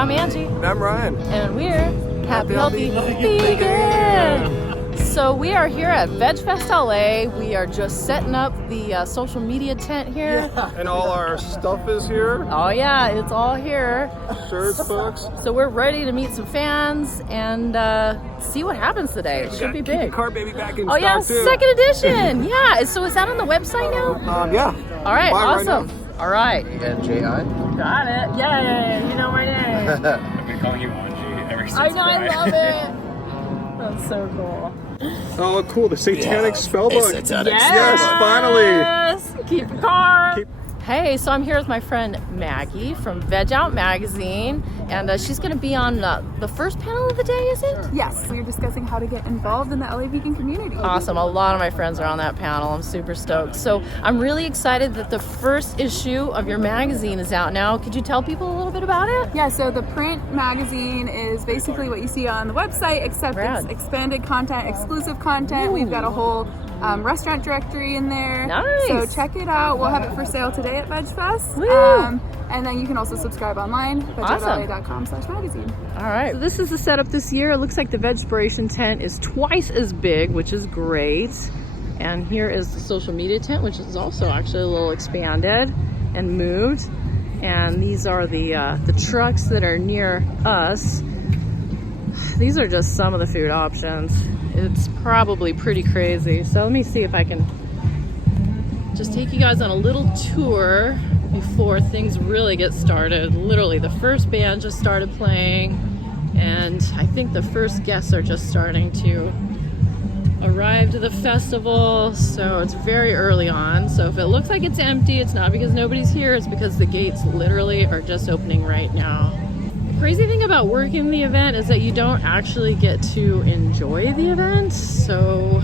I'm Angie. And I'm Ryan. And we're Happy Healthy Vegan. So we are here at Vegfest LA. We are just setting up the social media tent here. Yeah. And all our stuff is here. Oh yeah, it's all here. Shirts, books. So we're ready to meet some fans and see what happens today. It should be big. Keep the Car Baby back in Oh yeah, too. second edition. Yeah. So is that on the website now? Yeah. All right. Awesome. Right all right. NJI. Got it. Yeah. You know my name. I've been calling you Anji ever since. I know. I love it. That's so cool. Oh, cool. The Satanic Spellbook. Satanic. Yes, finally. Yes. Keep your car. Hey, so I'm here with my friend Maggie from Veg Out Magazine, and she's going to be on the first panel of the day, is it? Yes, we're discussing how to get involved in the LA vegan community. Awesome. A lot of my friends are on that panel. I'm super stoked. So I'm really excited that the first issue of your magazine is out now. Could you tell people a little bit about it? Yeah, so the print magazine is basically what you see on the website, except Rad. it's expanded content, exclusive content. Ooh. We've got a whole restaurant directory in there. Nice. So check it out. We'll have it for sale today at Vegfest. Woo. And then you can also subscribe online, vegfest.com/magazine. All right. So this is the setup this year. It looks like the Vegspiration tent is twice as big, which is great. And here is the social media tent, which is also actually a little expanded and moved. And these are the trucks that are near us. These are just some of the food options. It's probably pretty crazy. So let me see if I can just take you guys on a little tour before things really get started. Literally, the first band just started playing, and I think the first guests are just starting to arrive to the festival. So it's very early on. So if it looks like it's empty, it's not because nobody's here, it's because the gates literally are just opening right now. The crazy thing about working the event is that you don't actually get to enjoy the event. So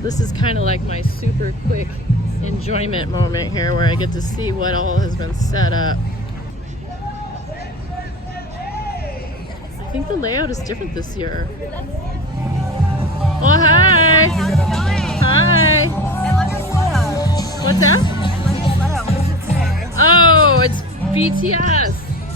this is kind of like my super quick enjoyment moment here where I get to see what all has been set up. I think the layout is different this year. Oh, hi! Hi! I love your sweater. What's that? I love your sweater. What is it today? Oh, it's BTS.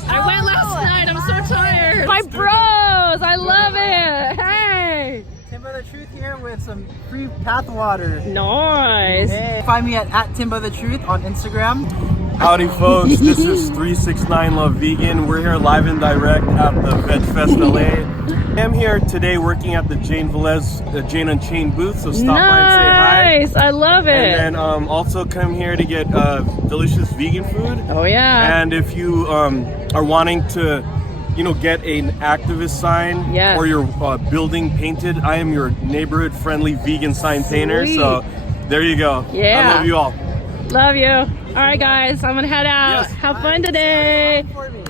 I went last night. I'm so tired. My bros. I love it. Hey. Timber the Truth here with some free path water. Nice. Hey. Find me at Timber the Truth on Instagram. Howdy, folks. This is 369 Love Vegan. We're here live and direct at the Vegfest LA. I'm here today working at the Jane Velez Jane Unchained booth, so stop by and say hi. Nice. I love it. And then also come here to get delicious vegan food. Oh yeah. And if you are wanting to, get an activist sign Yes. or your building painted, I am your neighborhood friendly vegan sign painter. So there you go. Yeah. I love you all. Love you. All right, guys. I'm gonna head out. Yes. Have fun today.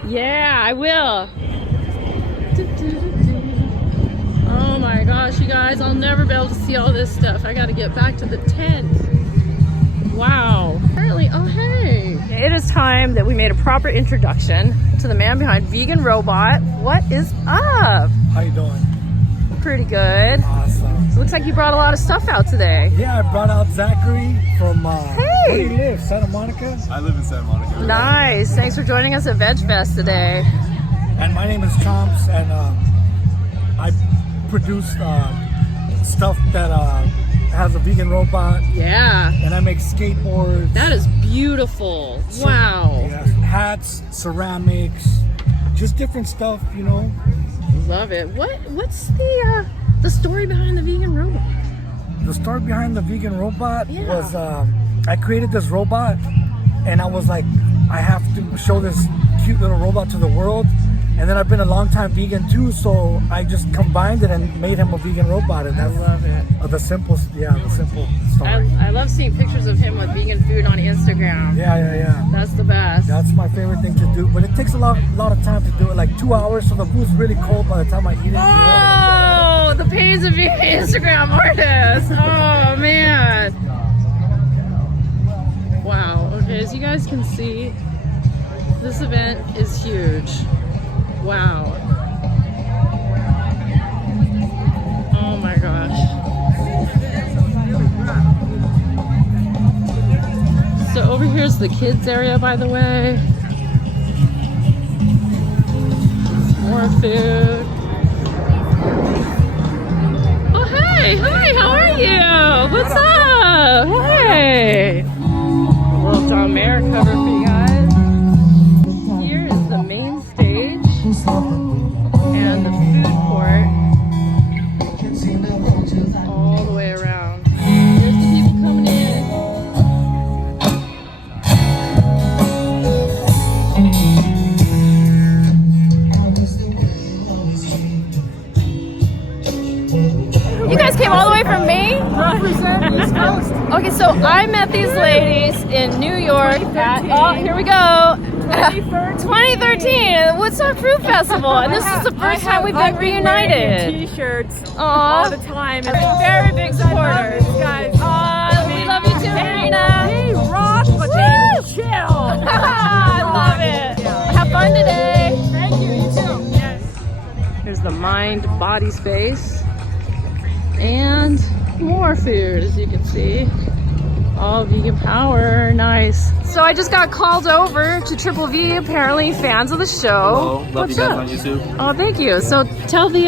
Yeah, I will. Oh my gosh, you guys, I'll never be able to see all this stuff. I gotta get back to the tent. Wow. Apparently, oh hey. It is time that we made a proper introduction to the man behind Vegan Robot. What is up? How you doing? Pretty good. Awesome. Looks like you brought a lot of stuff out today. Yeah, I brought out Zachary from where do you Hey! live? Santa Monica? I live in Santa Monica. Nice. Thanks for joining us at Vegfest today. And my name is Chomps, and I produce stuff that has a vegan robot, Yeah. and I make skateboards. That is beautiful. Wow. Yeah, hats, ceramics, just different stuff, Love it. What's the story behind the vegan robot? The story behind the vegan robot Yeah. was I created this robot, and I was like, I have to show this cute little robot to the world. And then I've been a long time vegan too, so I just combined it and made him a vegan robot. And that's love it. The simple story. I love seeing pictures of him with vegan food on Instagram. Yeah. That's the best. That's my favorite thing to do, but it takes a lot of time to do it, like 2 hours, so the food's really cold by the time I eat it. Oh, the pains of being an Instagram artist. Oh man. Wow. Okay, as you guys can see, this event is huge. Wow. Oh my gosh. So over here's the kids area, by the way. more food. Oh, hey, hi, how are you? What's up? Hey. A little John Mayer cover for you guys. Here is the main stage and the food court all the way around. Here's the people coming in. You guys came all the way from Maine? Okay, so I met these ladies in New York at, oh, here we go. 2013 at the Woodstock Fruit Festival, and this is the first time we've been reunited. T-shirts all the time. Very big supporters. Guys. We love you too, Marina. They rock, but they chill. I love it. Have fun today. Thank you. You too. Yes. Here's the mind body space and more food, as you can see. All vegan power, nice. So I just got called over to Triple V, apparently fans of the show. Hello, love What's you guys up? on YouTube. Oh, thank you. So tell the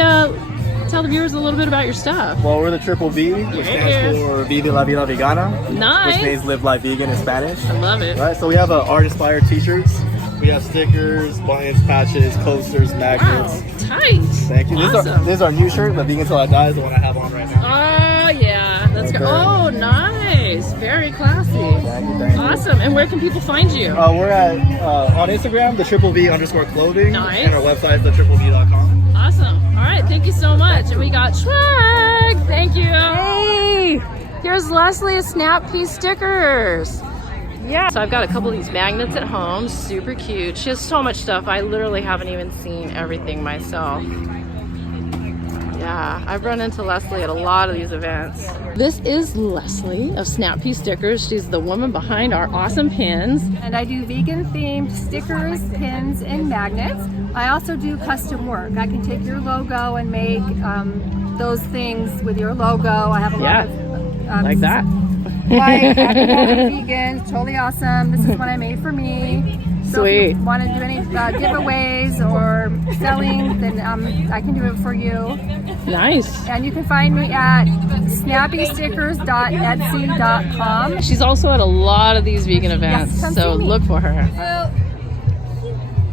viewers a little bit about your stuff. Well, we're the Triple V, which stands for Vive la Vida Vegana, Nice. which means live life vegan in Spanish. I love it. Right, so we have art-inspired t-shirts. We have stickers, buttons, patches, coasters, magnets. Wow, tight. Thank you. Awesome. This is our new shirt, the Vegan Till I Die, is the one I have on right now. Oh, yeah. That's good. Okay. Oh, nice. Very classy. Thank you. Awesome. And where can people find you? We're at on Instagram, the Triple V _clothing, Nice. and our website is thetriplv.com. Awesome. All right. Thank you so much. And we got swag. Thank you. Hey, here's Leslie of Snap Piece Stickers. Yeah. So I've got a couple of these magnets at home. Super cute. She has so much stuff. I literally haven't even seen everything myself. Yeah, I've run into Leslie at a lot of these events. This is Leslie of Snap Piece Stickers. She's the woman behind our awesome pins. And I do vegan themed stickers, pins, and magnets. I also do custom work. I can take your logo and make those things with your logo. I have a lot of Like that. like vegan, totally awesome. This is what I made for me. So Sweet. if you want to do any giveaways or selling, then I can do it for you. Nice. And you can find me at snappystickers.etsy.com. She's also at a lot of these vegan events, Yes, come so see me. look for her.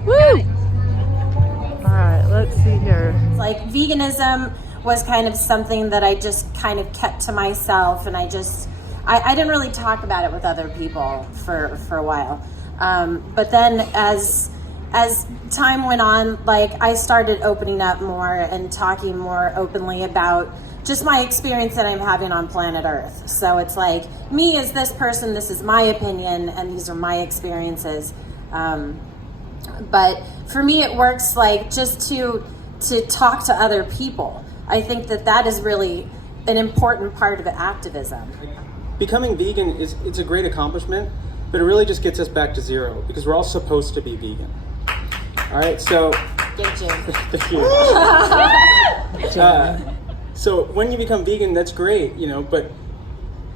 Woo! All right, let's see here. Like veganism was kind of something that I just kind of kept to myself, and I didn't really talk about it with other people for a while. But then as time went on, like I started opening up more and talking more openly about just my experience that I'm having on planet Earth. So it's like, me as this person, this is my opinion, and these are my experiences. But for me, it works like just to talk to other people. I think that is really an important part of activism. Becoming vegan it's a great accomplishment, but it really just gets us back to zero because we're all supposed to be vegan. All right, so Get Jim. thank you. So when you become vegan, that's great, but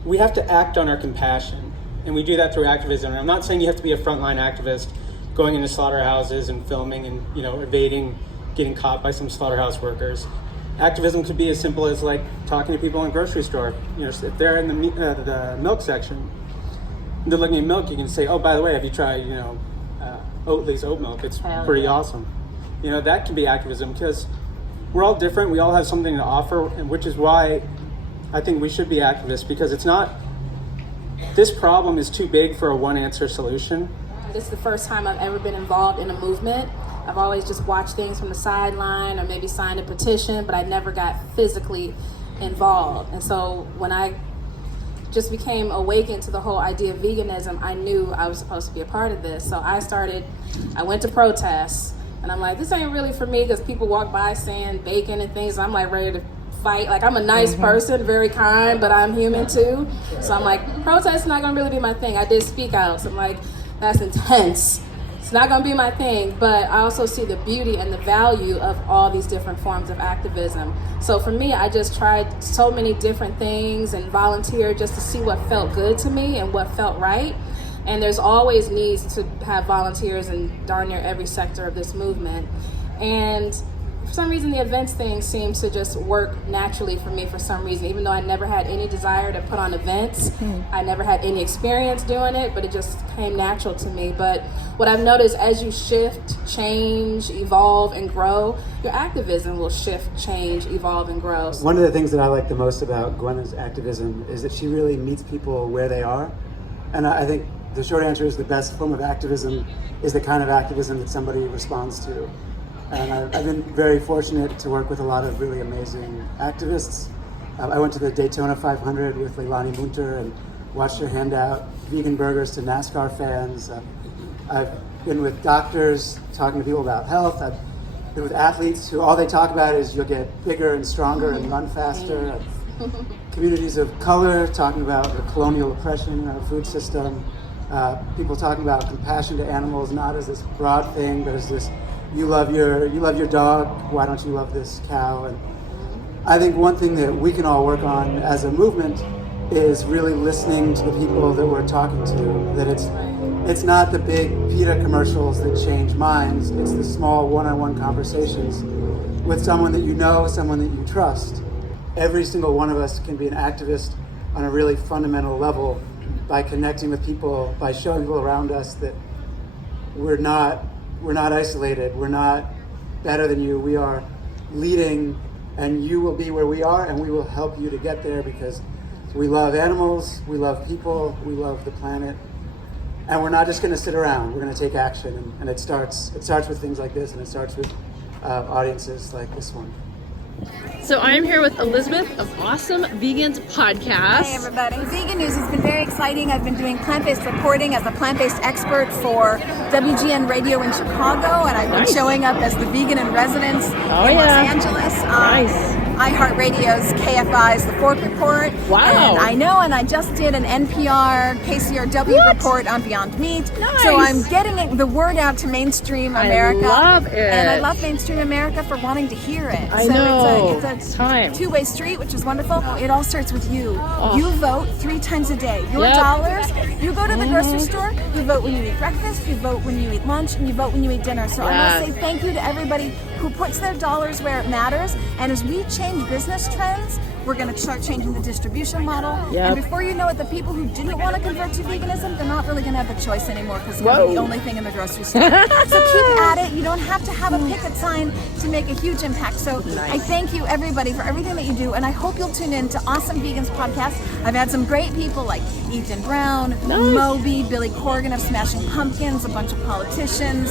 we have to act on our compassion, and we do that through activism. And I'm not saying you have to be a frontline activist going into slaughterhouses and filming and evading getting caught by some slaughterhouse workers. Activism could be as simple as like talking to people in a grocery store. If they're in the milk section, they're looking at milk, you can say, "Oh, by the way, have you tried Oatly's oat milk? It's pretty awesome." That can be activism because we're all different. We all have something to offer, and which is why I think we should be activists, because it's not. This problem is too big for a one-answer solution. This is the first time I've ever been involved in a movement. I've always just watched things from the sideline or maybe signed a petition, but I never got physically involved. And so when I just became awakened to the whole idea of veganism, I knew I was supposed to be a part of this. So I went to protests, and I'm like, this ain't really for me, because people walk by saying bacon and things. I'm like ready to fight. Like, I'm a nice person, very kind, but I'm human too. So I'm like, protest is not gonna really be my thing. I did speak out, so I'm like, that's intense. It's not going to be my thing, but I also see the beauty and the value of all these different forms of activism. So for me, I just tried so many different things and volunteered just to see what felt good to me and what felt right. And there's always needs to have volunteers in darn near every sector of this movement. And for some reason the events thing seemed to just work naturally for me for some reason, even though I never had any desire to put on events. I never had any experience doing it, but it just came natural to me. But what I've noticed, as you shift, change, evolve, and grow, your activism will shift, change, evolve, and grow. One of the things that I like the most about Gwenna's activism is that she really meets people where they are. And I think the short answer is the best form of activism is the kind of activism that somebody responds to. And I've been very fortunate to work with a lot of really amazing activists. I went to the Daytona 500 with Leilani Munter and watched her hand out vegan burgers to NASCAR fans. I've been with doctors talking to people about health. I've been with athletes who all they talk about is you'll get bigger and stronger and run faster. Communities of color talking about the colonial oppression in our food system. People talking about compassion to animals, not as this broad thing, but as this, you love your dog, why don't you love this cow? And I think one thing that we can all work on as a movement is really listening to the people that we're talking to. That it's not the big PETA commercials that change minds, it's the small one-on-one conversations with someone that you know, someone that you trust. Every single one of us can be an activist on a really fundamental level by connecting with people, by showing people around us that we're not isolated, we're not better than you, we are leading, and you will be where we are, and we will help you to get there because we love animals, we love people, we love the planet, and we're not just going to sit around, we're going to take action, and it starts with things like this, and it starts with audiences like this one. So I'm here with Elizabeth of Awesome Vegans Podcast. Hey everybody. Vegan news has been very exciting. I've been doing plant-based reporting as a plant-based expert for WGN Radio in Chicago, and I've been showing up as the vegan in residence in Los Angeles. iHeartRadio's KFI's The Fork Report. Wow. And I know, and I just did an NPR KCRW report on Beyond Meat. Nice. So I'm getting the word out to mainstream America. I love it. And I love mainstream America for wanting to hear it. I know. It's a two-way street, which is wonderful. It all starts with you. You vote 3 times a day. Your dollars, you go to the grocery store, you vote when you eat breakfast, you vote when you eat lunch, and you vote when you eat dinner. So I want to say thank you to everybody who puts their dollars where it matters. And as we change business trends, we're going to start changing the distribution model. And before you know it, the people who didn't want to convert to veganism, they're not really going to have a choice anymore because it's going to be the only thing in the grocery store. So keep at it. You don't have to have a picket sign to make a huge impact. So I thank you, everybody, for everything that you do. And I hope you'll tune in to Awesome Vegans Podcast. I've had some great people like Ethan Brown, Moby, Billy Corgan of Smashing Pumpkins, a bunch of politicians,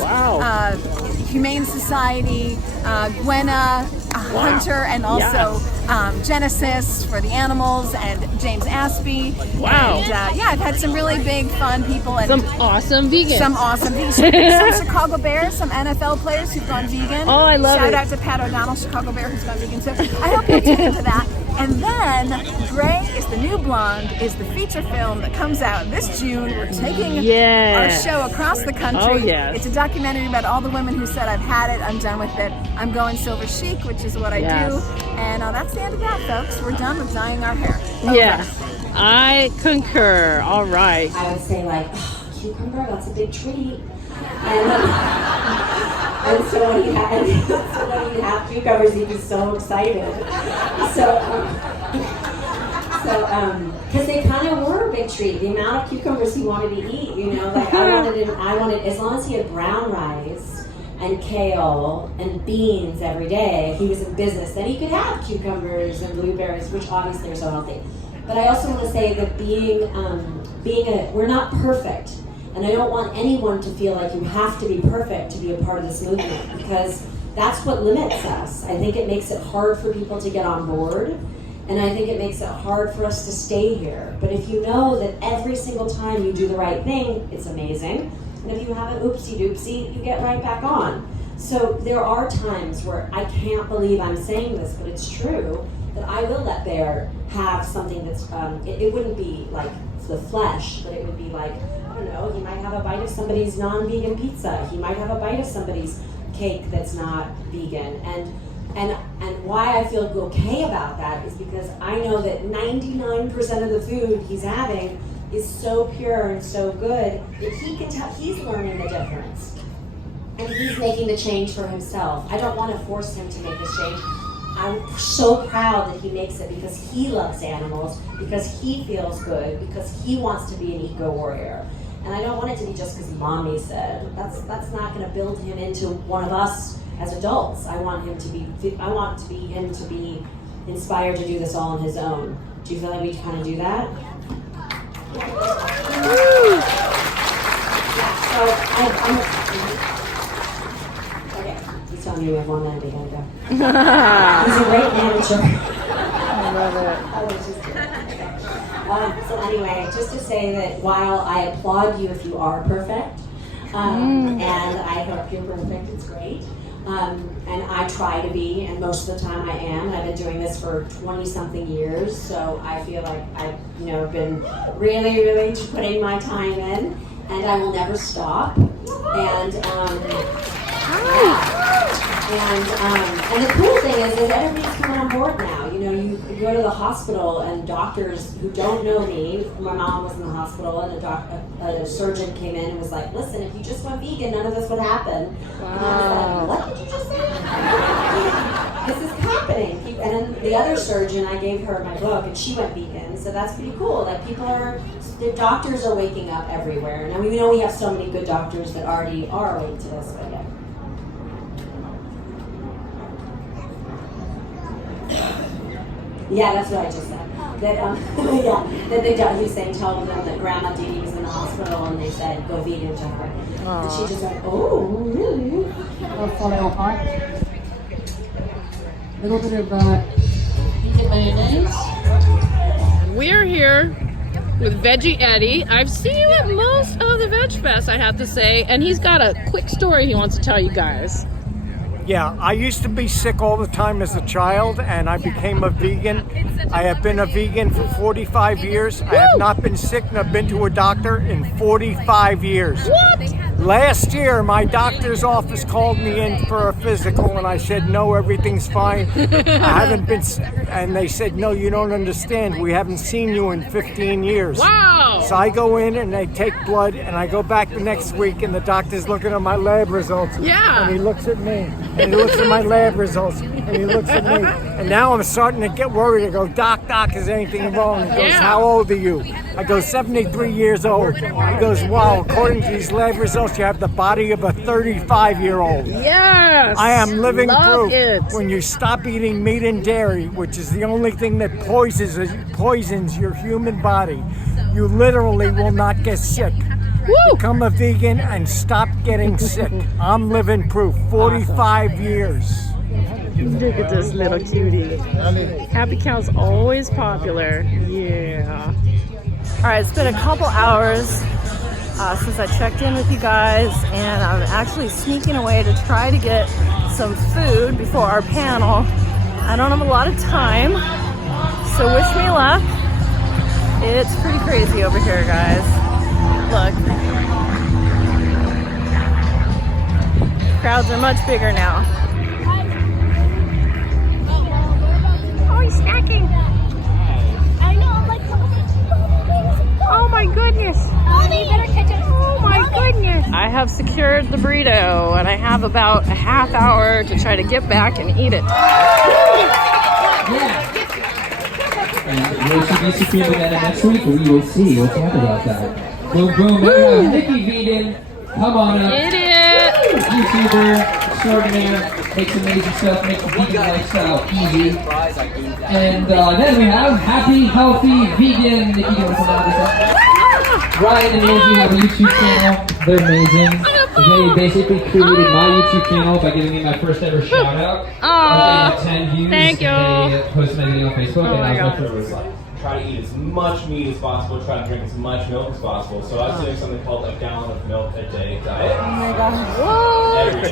Humane Society, Gwenna, Hunter, and also Genesis for the animals, and James Aspie. Wow. And, I've had some really big, fun people. And some awesome vegans. Some Chicago Bears, some NFL players who've gone vegan. Oh, I love it. Shout out to Pat O'Donnell, Chicago Bear, who's gone vegan too. I hope you'll tune into that. And then Gray is the New Blonde is the feature film that comes out this June. We're taking our show across the country. Oh, yes. It's a documentary about all the women who said, I've had it, I'm done with it, I'm going silver chic, which is what I do. And that's the end of that, folks. We're done with dyeing our hair. I concur. All right. I would say cucumber, that's a big treat. And so when you have cucumbers, you'd be so excited. Because they kind of were a big treat. The amount of cucumbers he wanted to eat, I wanted, as long as he had brown rice and kale and beans every day, he was in business. Then he could have cucumbers and blueberries, which obviously are so healthy. But I also want to say that we're not perfect. And I don't want anyone to feel like you have to be perfect to be a part of this movement, because that's what limits us. I think it makes it hard for people to get on board, and I think it makes it hard for us to stay here. But if you know that every single time you do the right thing, it's amazing. And if you have an oopsie-doopsie, you get right back on. So there are times where I can't believe I'm saying this, but it's true, that I will let Bear have something that's, it wouldn't be like the flesh, but it would be like, I don't know, he might have a bite of somebody's non-vegan pizza. He might have a bite of somebody's cake that's not vegan. And why I feel okay about that is because I know that 99% of the food he's having is so pure and so good that he can tell he's learning the difference. and he's making the change for himself. I don't want to force him to make this change. I'm so proud that he makes it because he loves animals, because he feels good, because he wants to be an eco-warrior. And I don't want it to be just because mommy said. That's not going to build him into one of us as adults. I want him to be inspired to do this all on his own. Do you feel like we kind of do that? Yeah, so I'm okay, he's telling me we have 1 minute to go. He's a great manager. I love it. So anyway, just to say that while I applaud you if you are perfect, and I hope you're perfect, it's great, and I try to be, and most of the time I am. I've been doing this for 20-something years, so I feel like I've been really, really putting my time in, and I will never stop. And and the cool thing is everybody's coming on board now. You go to the hospital and doctors who don't know me. My mom was in the hospital, and a surgeon came in and was like, "Listen, if you just went vegan, none of this would happen." Wow. And I was like, "What did you just say?" This is happening. And then the other surgeon, I gave her my book, and she went vegan. So that's pretty cool. Like the doctors are waking up everywhere. Now we know we have so many good doctors that already are awake to this, but yeah. Yeah, that's what I just said. That he's saying, tell them that Grandma Dee Dee was in the hospital and they said, go vegan to her. And she just went, oh, really? A little bit of vegan mayonnaise. We're here with Veggie Eddie. I've seen you at most of the Vegfest, I have to say, and he's got a quick story he wants to tell you guys. Yeah, I used to be sick all the time as a child, and I became a vegan. I have been a vegan for 45 years. I have not been sick and I've been to a doctor in 45 years. What? Last year, my doctor's office called me in for a physical, and I said, no, everything's fine. I haven't been, and they said, no, you don't understand. We haven't seen you in 15 years. Wow. So I go in and they take blood, and I go back the next week, and the doctor's looking at my lab results. Yeah. And he looks at me, and he looks at my lab results, and he looks at me. And now I'm starting to get worried. I go, Doc, is anything wrong? He goes, how old are you? I go, 73 years old. He goes, wow, according to these lab results, you have the body of a 35-year-old. Yes! I am living Love proof. it. When you stop eating meat and dairy, which is the only thing that poisons your human body, you literally will not get sick. Woo! Become a vegan and stop getting sick. I'm living proof. 45 years. Look at this little cutie. Happy Cow's always popular. Yeah. All right, it's been a couple hours since I checked in with you guys, and I'm actually sneaking away to try to get some food before our panel. I don't have a lot of time, so wish me luck. It's pretty crazy over here, guys. Look. Crowds are much bigger now. Oh, he's snacking. I know, I'm like, oh my goodness. Oh my goodness. I have secured the burrito, and I have about a half hour to try to get back and eat it. Will she be supreme again next week? We will see. We'll talk about that. Boom, boom. There we go. Nikki Vegan. Come on up. Idiot. YouTuber, extraordinaire, makes amazing stuff, makes the vegan lifestyle easy. And then we have Happy, Healthy, Vegan. Nikki, do you want to come out this up? Ryan and Angie have a YouTube channel. They're amazing. They basically created my YouTube channel by giving me my first ever shout out. Oh, 10 views. thank you. They posted my video on Facebook, Oh and my I was God. my first one. Try to eat as much meat as possible, try to drink as much milk as possible. So I was doing something called a gallon of milk a day diet. Oh my God. What? Every day.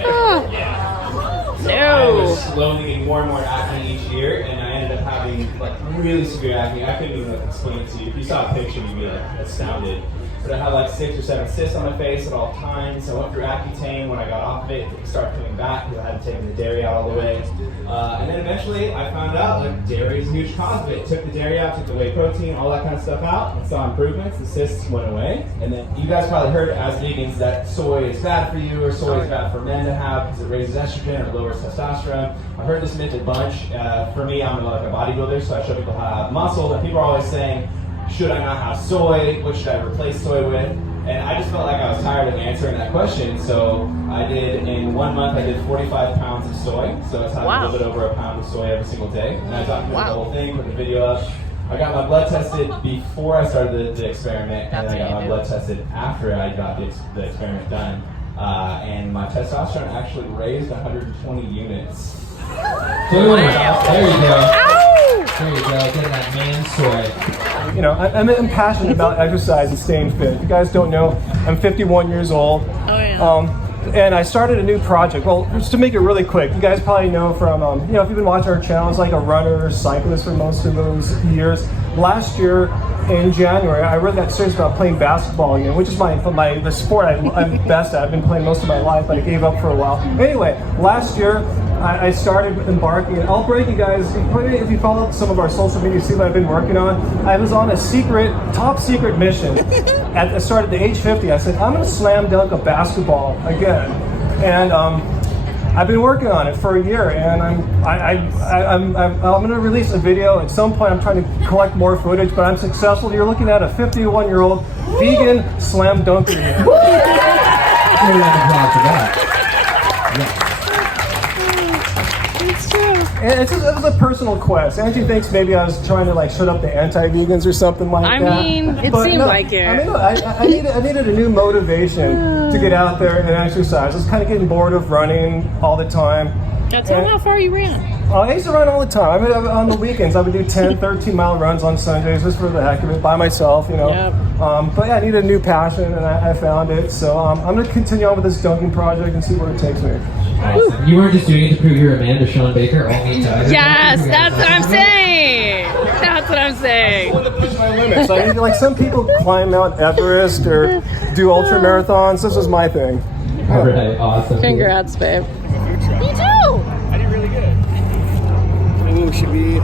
Yeah. So I was slowly getting more and more acne each year, and I ended up having like really severe acne. I couldn't even explain it to you. If you saw a picture, you'd be like astounded. but I had like 6 or 7 cysts on my face at all times. So I went through Accutane. When I got off of it, it started coming back because I hadn't taken the dairy out all the way. And then eventually I found out like dairy is a huge cause of it. Took the dairy out, took the whey protein, all that kind of stuff out, and saw improvements. The cysts went away. And then you guys probably heard as vegans that soy is bad for you, or soy is bad for men to have because it raises estrogen or lowers testosterone. I heard this myth a bunch. For me, I'm like a bodybuilder, so I show people how to have muscle, and people are always saying, should I not have soy? What should I replace soy with? And I just felt like I was tired of answering that question, so I did, in 1 month, I did 45 pounds of soy, so it's had a little bit over a pound of soy every single day. And I documented the whole thing, put the video up. I got my blood tested before I started the experiment, and then I got my blood tested after I got the experiment done. And my testosterone actually raised 120 units. Boom. There you go. There you go, getting that man soy. You know, I'm passionate about exercise and staying fit. If you guys don't know, I'm 51 years old. Oh, yeah. And I started a new project. Well, just to make it really quick, you guys probably know from, you know, if you've been watching our channel, it's like a runner, cyclist for most of those years. Last year, in January, I really got serious about playing basketball again, which is the sport I'm best at. I've been playing most of my life, but I gave up for a while. Anyway, last year, I started embarking, and I'll break you guys, if you follow some of our social media, see what I've been working on. I was on a top secret mission. I started at the age 50. I said, I'm gonna slam dunk a basketball again. And I've been working on it for a year, and I'm gonna release a video at some point. I'm trying to collect more footage, but I'm successful. You're looking at a 51-year-old vegan slam dunker here. And it was a personal quest. Angie thinks maybe I was trying to like shut up the anti-vegans or something like that. I mean, it seemed like it. I mean, I needed a new motivation to get out there and exercise. I was kind of getting bored of running all the time. Now tell me how far you ran. I used to run all the time. I mean, on the weekends, I would do 10, 13-mile runs on Sundays just for the heck of it, by myself, you know. Yep. But yeah, I needed a new passion, and I found it. So I'm going to continue on with this dunking project and see where it takes me. Awesome. You weren't just doing it to prove you're Amanda Sean Baker? Yes, that's what I'm saying. That's what I'm saying. I want to push my limits. I mean, like some people climb Mount Everest or do ultra marathons. This was my thing. All right, awesome. Congrats, babe. Me too. I did really good. Ooh, should we? I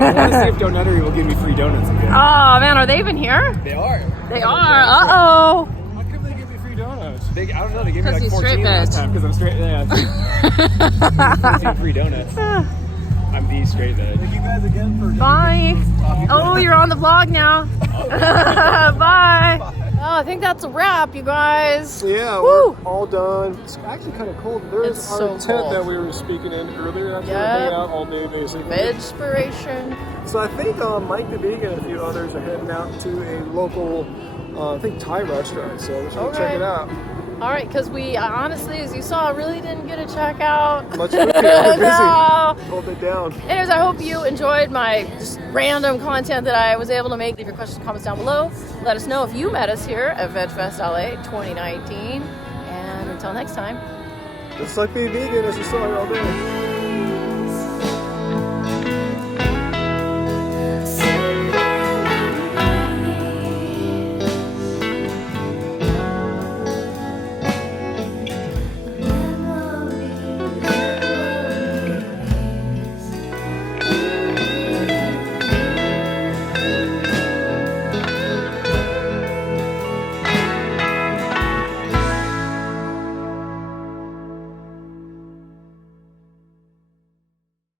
want to see if Donuttery will give me free donuts again. Oh man, are they even here? They are. They are. Uh-oh. How come they give me free donuts? I don't know. They gave me Because like he's 14 straight last edge. time because I'm straight. Yeah. 14 free donuts. I'm the straight edge. Thank you guys again for. Bye. Oh, you're on the vlog now. Bye. Well, I think that's a wrap, you guys. So yeah, Woo. we're all done. It's actually kind of cold. There's It's our so tent cold. that we were speaking in earlier. That's where we Yep. hang out all day, basically. Vegspiration. So I think Mike the Vegan and a few others are heading out to a local, I think Thai restaurant. So we should check it out. All right, because we honestly, as you saw, really didn't get to check out. Much we were busy. No. Hold it down. Anyways, I hope you enjoyed my just random content that I was able to make. Leave your questions and comments down below. Let us know if you met us here at Vegfest LA 2019. And until next time. Just like being vegan, as you saw here all day.